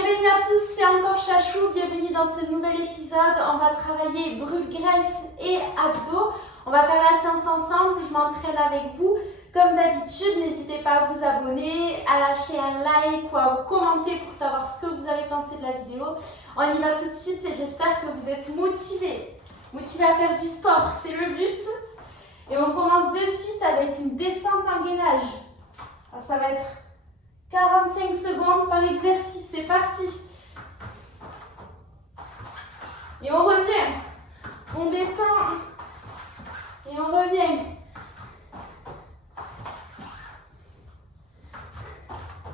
bienvenue à tous, c'est encore Chachou, bienvenue dans ce nouvel épisode. On va travailler brûle-graisse et abdos. On va faire la séance ensemble, je m'entraîne avec vous. Comme d'habitude, n'hésitez pas à vous abonner, à lâcher un like ou à commenter pour savoir ce que vous avez pensé de la vidéo. On y va tout de suite et j'espère que vous êtes motivés à faire du sport, c'est le but. Et on commence de suite avec une descente en gainage. Alors ça va être 45 secondes par exercice, c'est parti. Et on revient. On descend et on revient.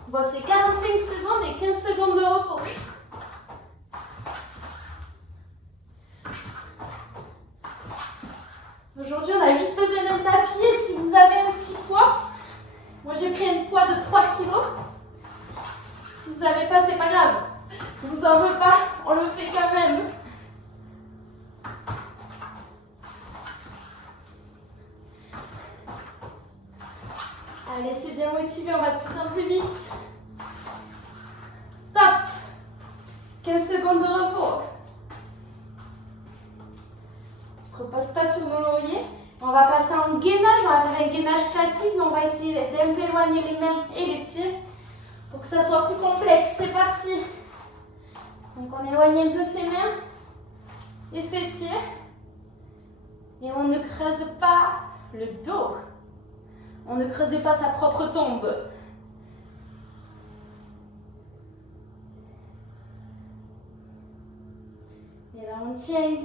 Bon, c'est 45 secondes et 15 secondes de repos. Aujourd'hui, on a juste besoin d'un tapis et si vous avez un petit poids, moi j'ai pris un poids de 3 kg. Si vous n'avez pas, c'est pas grave. Je vous en veux pas, on le fait quand même. Allez, c'est bien motivé, on va de plus en plus vite. Top. 15 secondes de repos. On ne se repose pas sur nos lauriers. On va passer en gainage, on va faire un gainage classique, mais on va essayer d'un peu éloigner les mains et les pieds pour que ça soit plus complexe. C'est parti. Donc on éloigne un peu ses mains et ses pieds. Et on ne creuse pas le dos. On ne creuse pas sa propre tombe. Et là on tient.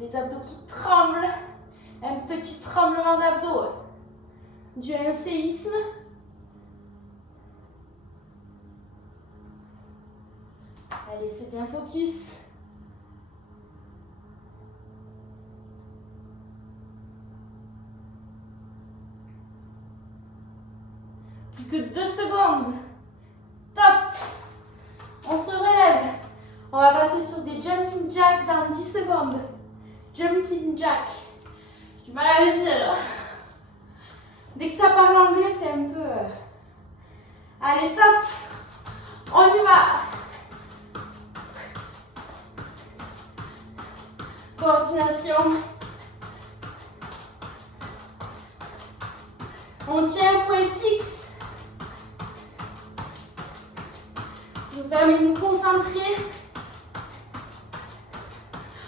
Les abdos qui tremblent. Un petit tremblement d'abdos dû à un séisme. Allez, c'est bien focus. Plus que 2 secondes. Top. On se relève. On va passer sur des jumping jacks dans 10 secondes. Jumping jack. J'ai du mal à le dire. Dès que ça parle anglais, c'est un peu... Allez, top. On y va. Coordination. On tient un point fixe. Ça nous permet de nous concentrer.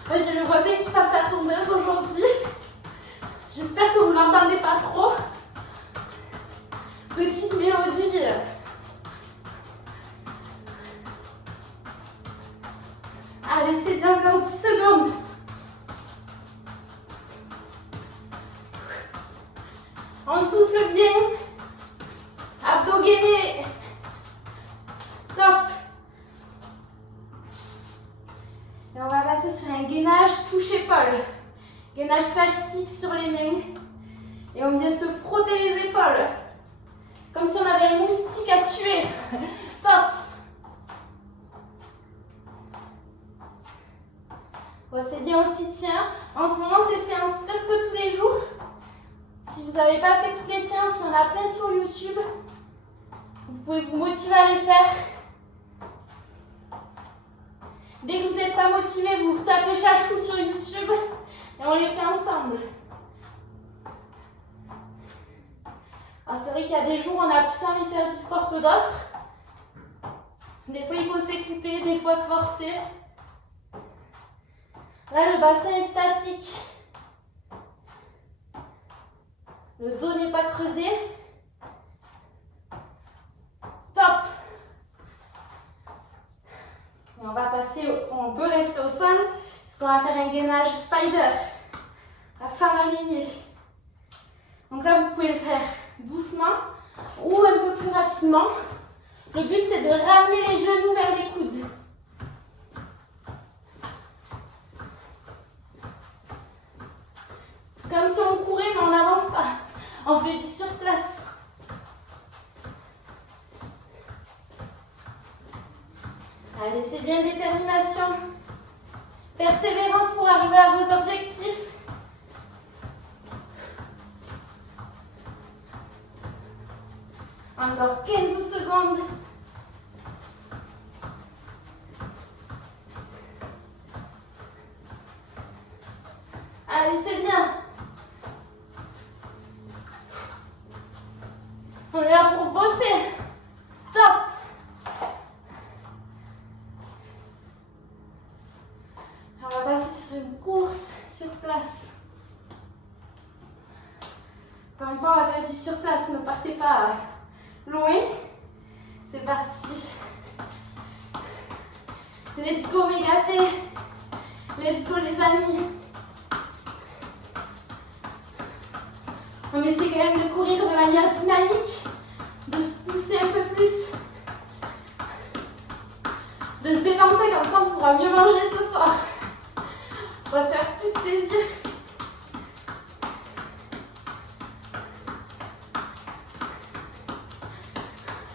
J'ai le voisin qui passe la tondeuse aujourd'hui. J'espère que vous ne l'entendez pas trop. Petite mélodie. Allez, c'est bien, encore 10 secondes. On souffle bien. Abdos gainés. Top. Et on va passer sur un gainage touche-épaule. Gainage classique sur les mains. Et on vient se frotter les épaules. Comme si on avait un moustique à tuer. Top. Bon, c'est bien, on s'y tient. En ce moment, c'est séances presque tous les jours. Si vous n'avez pas fait toutes les séances, il y en a plein sur YouTube. Vous pouvez vous motiver à les faire. Dès que vous n'êtes pas motivé, vous tapez Chachou sur YouTube et on les fait ensemble. Alors c'est vrai qu'il y a des jours où on a plus envie de faire du sport que d'autres. Des fois, il faut s'écouter, des fois se forcer. Là, le bassin est statique. Le dos n'est pas creusé. Top. Et on va passer, on peut rester au sol, parce qu'on va faire un gainage spider, la femme alignée. Donc là, vous pouvez le faire doucement ou un peu plus rapidement. Le but, c'est de ramener les genoux vers les coudes. Comme si on courait, mais on n'avance pas. On fait du surplace. Allez, c'est bien, détermination. Persévérance pour arriver à vos objectifs. Encore 15 secondes. sur place, ne partez pas loin. C'est parti. Let's go mes gâtés. Let's go les amis. On essaie quand même de courir de manière dynamique, de se pousser un peu plus, de se dépenser, comme ça on pourra mieux manger ce soir. On va se faire plus plaisir.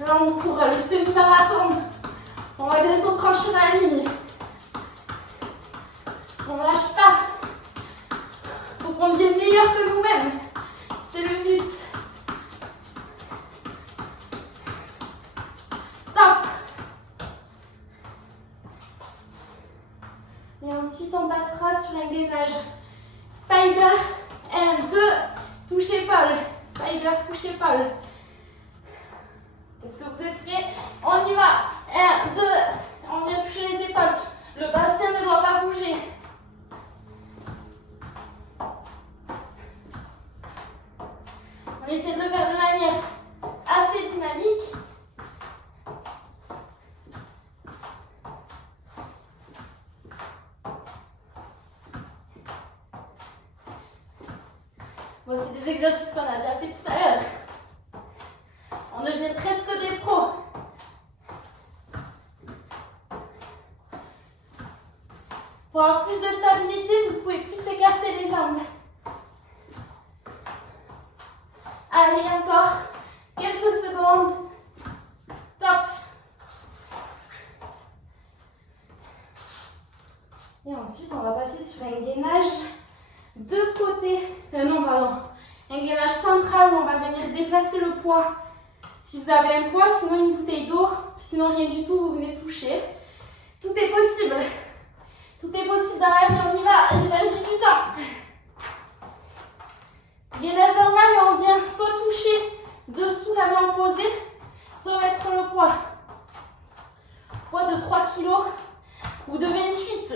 Là on court le semi-marathon. On va bientôt franchir la ligne. On ne lâche pas. Il faut qu'on devienne meilleur que nous-mêmes. C'est le but. Top. Et ensuite, on passera sur un gainage. Spider, 1, 2, touche épaule. Spider, touche épaule. Est-ce que vous êtes prêts? On y va. 1, 2, on vient toucher les épaules. Le bassin ne doit pas bouger. On essaie de le faire de manière assez dynamique. Bon, c'est des exercices qu'on a déjà fait tout à l'heure. On devient presque des pros. Pour avoir plus de stabilité, vous pouvez plus écarter les jambes. Allez, encore quelques secondes. Top. Et ensuite, on va passer sur un gainage de côté. Non, pardon. Un gainage central où on va venir déplacer le poids. Si vous avez un poids, sinon une bouteille d'eau, sinon rien du tout, vous venez toucher. Tout est possible. Tout est possible dans la vie, on y va. J'ai perdu du temps. Gainage normal et on vient soit toucher dessous la main posée, soit mettre le poids. Poids de 3 kg ou de 28.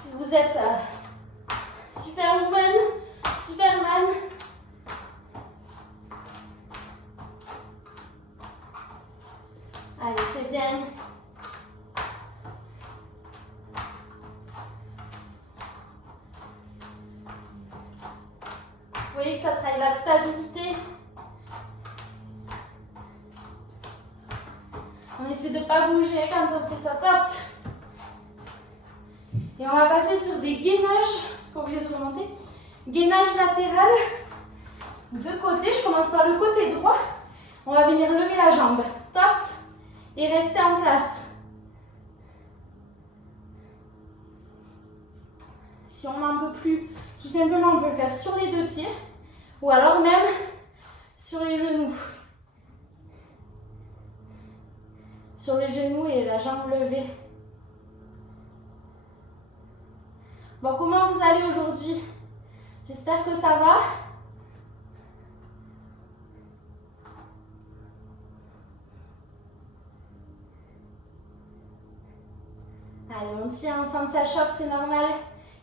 Si vous êtes Superwoman, Superman. Allez, c'est bien. Vous voyez que ça travaille la stabilité. On essaie de ne pas bouger quand on fait ça, top. Et on va passer sur des gainages, pas obligé de remonter. Gainage latéral, de côté. Je commence par le côté droit. On va venir lever la jambe, top. Et rester en place. Si on n'en peut plus, tout simplement, on peut le faire sur les deux pieds ou alors même sur les genoux. Sur les genoux et la jambe levée. Bon, comment vous allez aujourd'hui? J'espère que ça va. Allez, on tient ensemble, ça chauffe, c'est normal.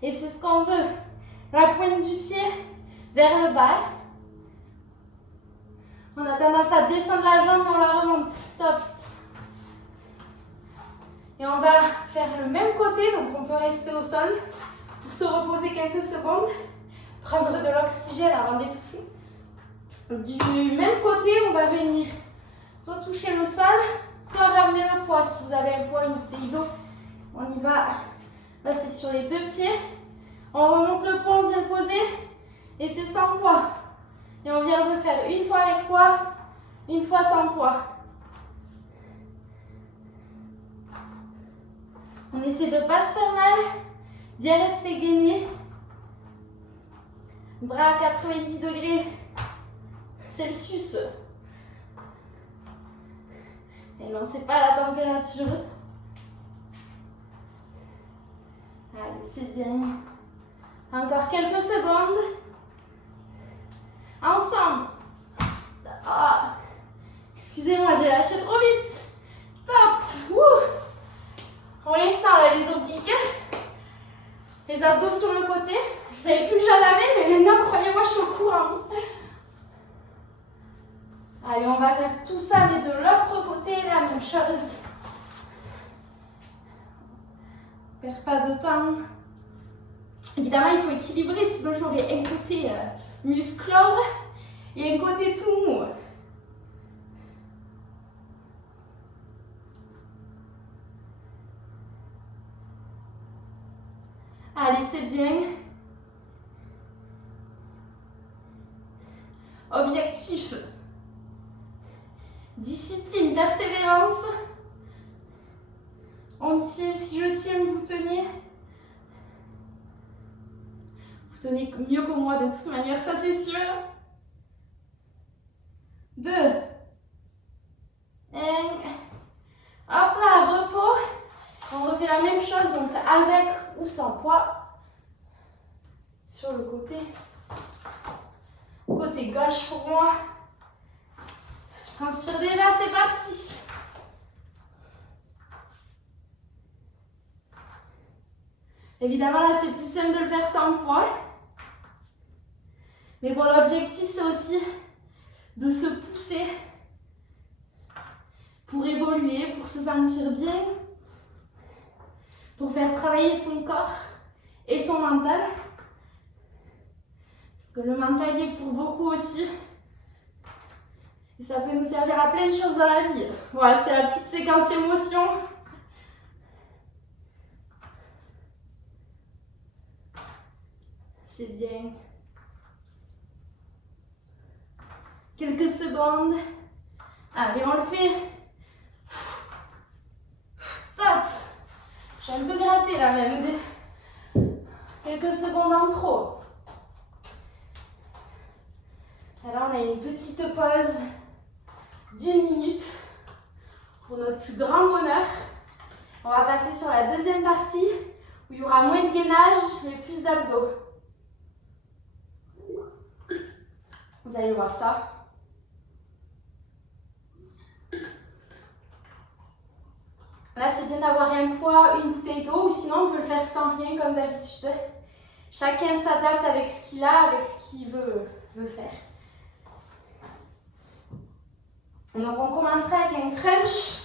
Et c'est ce qu'on veut. La pointe du pied vers le bas. On a tendance à descendre la jambe, mais on la remonte. Top. Et on va faire le même côté, donc on peut rester au sol pour se reposer quelques secondes, prendre de l'oxygène avant d'étouffer. Du même côté, on va venir soit toucher le sol, soit ramener le poids. Si vous avez un poids, une bouteille d'eau, on y va. Là, c'est sur les deux pieds. On remonte le poids, on vient le poser. Et c'est sans poids. Et on vient le refaire une fois avec poids, une fois sans poids. On essaie de ne pas se faire mal. Bien rester gainé. Bras à 90 degrés Celsius. Et non, c'est pas la température. Allez, c'est bien. Encore quelques secondes. Ensemble. Ah. Excusez-moi, j'ai lâché trop vite. Top. Ouh. On les sent là, les obliques. Les Les abdos sur le côté. Je savais plus que j'en avais, mais maintenant, croyez-moi, je suis au courant. Allez, on va faire tout ça, mais de l'autre côté, la même chose. Perds pas de temps. Évidemment, il faut équilibrer, sinon j'aurai un côté musclore et un côté tout mou. Allez, c'est bien. Objectif. Discipline, persévérance. On tient, si je tiens, vous tenez. Vous tenez mieux que moi de toute manière, ça c'est sûr. 2. 1. Hop là, repos. On refait la même chose, donc avec ou sans poids. Sur le côté. Côté gauche pour moi. Je transpire déjà, c'est parti. Évidemment, là, c'est plus simple de le faire sans poids. Mais bon, l'objectif, c'est aussi de se pousser pour évoluer, pour se sentir bien, pour faire travailler son corps et son mental. Parce que le mental y est pour beaucoup aussi. Et ça peut nous servir à plein de choses dans la vie. Voilà, c'était la petite séquence émotion. C'est bien. Quelques secondes. Allez, on le fait. Top. Je suis un peu grattée là même. Quelques secondes en trop. Alors on a une petite pause d'1 minute pour notre plus grand bonheur. On va passer sur la deuxième partie où il y aura moins de gainage mais plus d'abdos. Vous allez voir ça. Là, c'est bien d'avoir un poids, une bouteille d'eau, ou sinon on peut le faire sans rien comme d'habitude. Chacun s'adapte avec ce qu'il a, avec ce qu'il veut faire. Donc on commencera avec un crunch,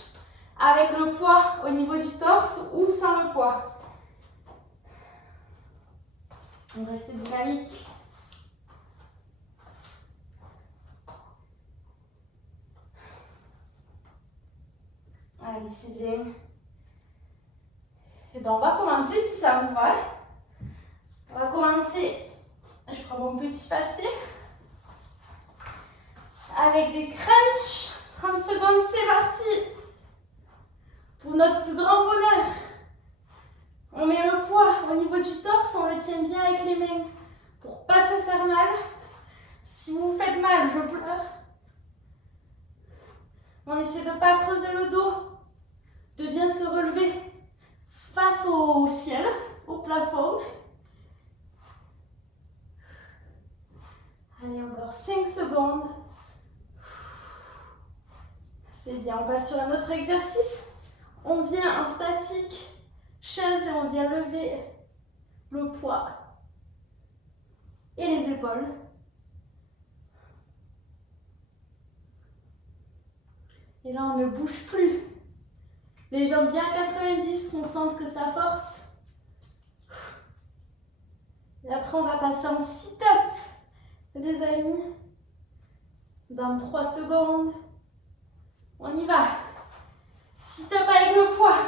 avec le poids au niveau du torse ou sans le poids. On reste dynamique. Allez, c'est bien. Et ben on va commencer si ça vous va. On va commencer, je prends mon petit papier, avec des crunchs. 30 secondes, c'est parti. Pour notre plus grand bonheur. On met le poids au niveau du torse, on le tient bien avec les mains pour pas se faire mal. Si vous vous faites mal, je pleure. On essaie de ne pas creuser le dos, de bien se relever face au ciel, au plafond. Allez, encore 5 secondes. C'est bien, on passe sur un autre exercice. On vient en statique, chaise, et on vient lever le poids et les épaules. Et là, on ne bouge plus. Les jambes bien à 90, on sente que ça force. Et après, on va passer en sit-up, les amis. Dans 3 secondes. On y va. Sit-up avec le poids.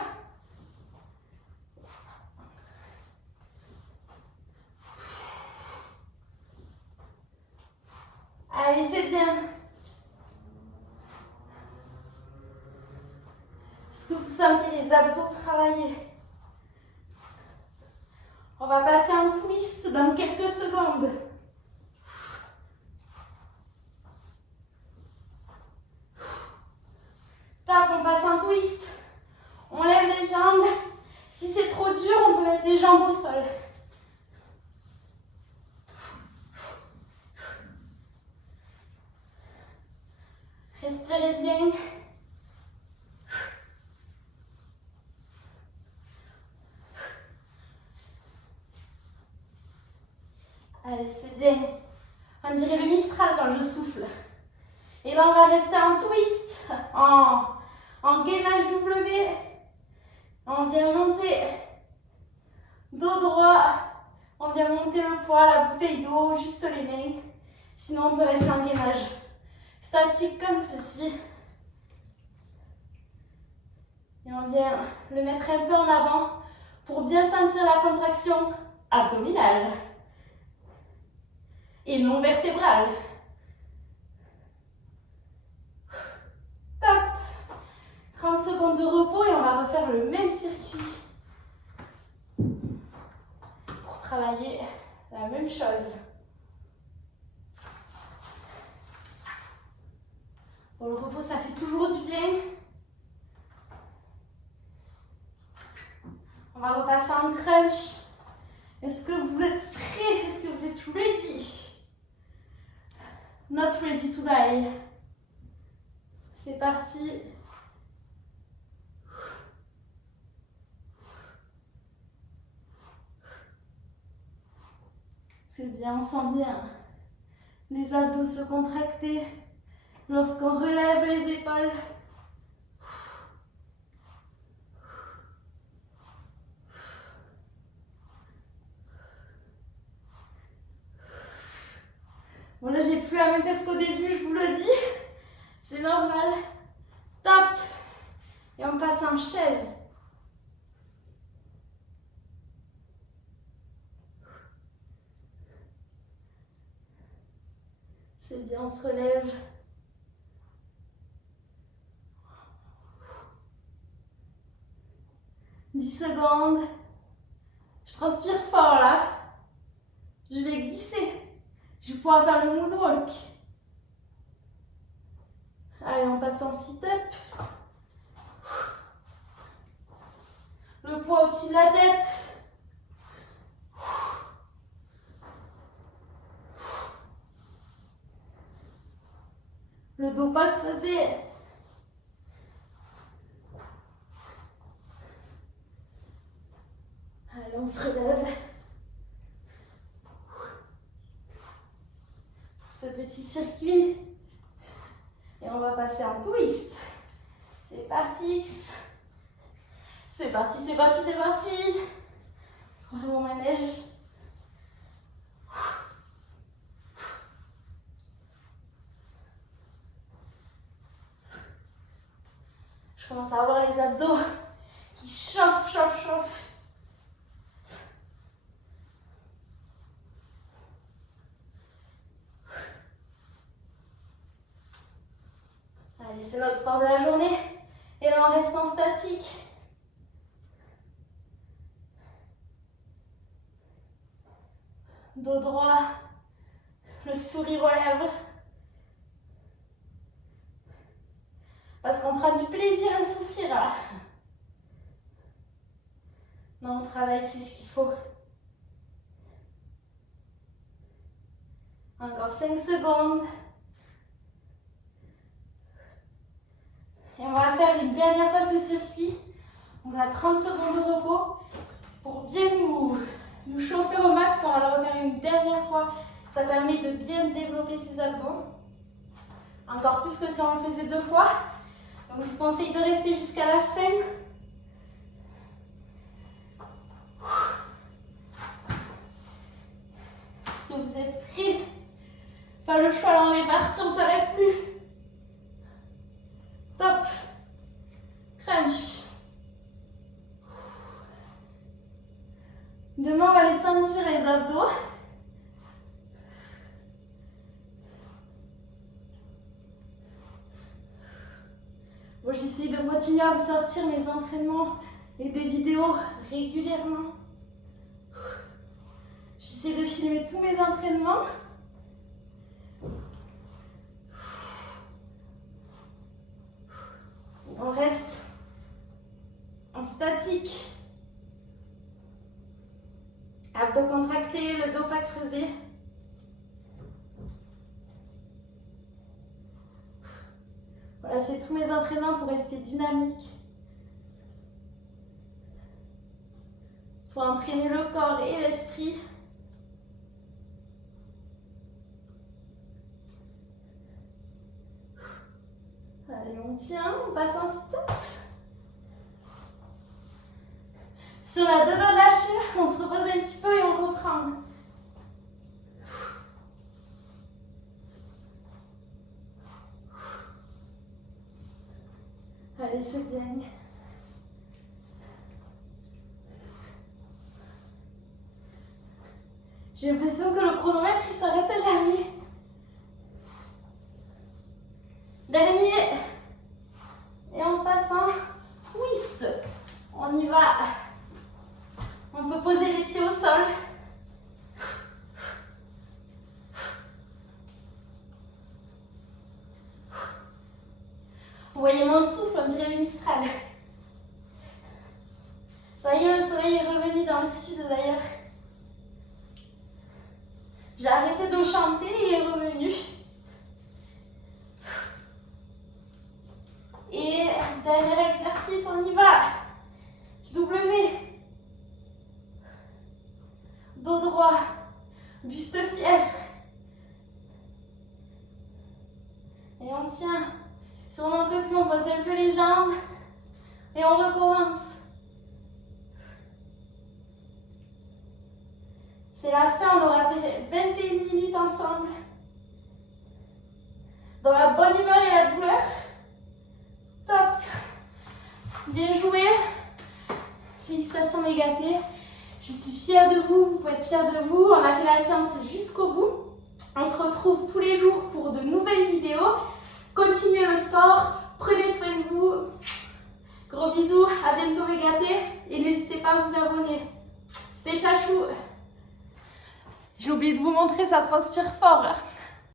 Allez, c'est bien. Est-ce que vous sentez les abdos travailler? On va passer en twist dans quelques secondes. Top, on passe en twist. On lève les jambes. Si c'est trop dur, on peut mettre les jambes au sol. Respirez bien. bien. On dirait le Mistral quand je souffle. Et là, on va rester en twist, en gainage W. On vient monter, dos droit. On vient monter le poids, la bouteille d'eau, juste les mains. Sinon, on peut rester en gainage. Statique comme ceci. Et on vient le mettre un peu en avant pour bien sentir la contraction abdominale et non vertébrale. Top. 30 secondes de repos et on va refaire le même circuit pour travailler la même chose. Bon, le repos, ça fait toujours du bien. On va repasser en crunch. Est-ce que vous êtes prêts? Est-ce que vous êtes ready? Not ready to die. C'est parti. C'est bien, on sent bien les abdos se contracter lorsqu'on relève les épaules. Bon là j'ai plus la même tête qu'au début, je vous le dis. C'est normal. Top. Et on passe en chaise. C'est bien, on se relève. « 10 secondes. Je transpire fort là. Je vais glisser. Je vais pouvoir faire le moonwalk. Allez, on passe en sit-up. Le poids au-dessus de la tête. Le dos pas creusé. Allez, on se relève. Ce petit circuit. Et on va passer en twist. C'est parti, X. C'est parti, c'est parti, c'est parti. On se relève au manège. Je commence à avoir les abdos qui chauffent, chauffent, chauffent. Allez, c'est notre sport de la journée. Et là, on reste en statique. Dos droit, le sourire aux lèvres. Parce qu'on prend du plaisir à souffrir là. Non, on travaille, c'est ce qu'il faut. Encore 5 secondes. Et on va faire une dernière fois ce circuit. On a 30 secondes de repos. Pour bien nous chauffer au max, on va le refaire une dernière fois. Ça permet de bien développer ses abdos. Encore plus que si on le faisait 2 fois. Donc je vous conseille de rester jusqu'à la fin. Est-ce que vous êtes prêts? Pas le choix, là on est parti, on ne s'arrête plus. Top. Crunch. Demain on va les sentir les abdos. Bon, j'essaie de continuer à vous sortir mes entraînements et des vidéos régulièrement. J'essaie de filmer tous mes entraînements. On reste en statique. Abdos contractés, le dos pas creusé. Voilà, c'est tous mes entraînements pour rester dynamique. Pour entraîner le corps et l'esprit. Allez, on tient, on passe un stop. Si on a deux doigts de lâcher, on se repose un petit peu et on reprend. Allez, c'est dingue. J'ai l'impression que le chronomètre il s'arrête jamais. Dernier. Et on passe un twist. On y va. On peut poser les pieds au sol. Vous voyez mon souffle, on dirait le Mistral. Ça y est, le soleil est revenu dans le sud d'ailleurs. J'ai arrêté de chanter et il est revenu. Et dernier exercice, on y va. W. Dos droit. Buste fier. Et on tient. Si on n'en peut plus, on pose un peu les jambes. Et on recommence. C'est la fin, on aura fait 21 minutes ensemble. Dans la bonne humeur et la douleur. Top. Bien joué. Félicitations les gâtés. Je suis fière de vous, vous pouvez être fiers de vous. On a fait la séance jusqu'au bout. On se retrouve tous les jours pour de nouvelles vidéos. Continuez le sport, prenez soin de vous. Gros bisous, à bientôt les gâtés. Et n'hésitez pas à vous abonner. C'était Chachou. J'ai oublié de vous montrer, ça transpire fort.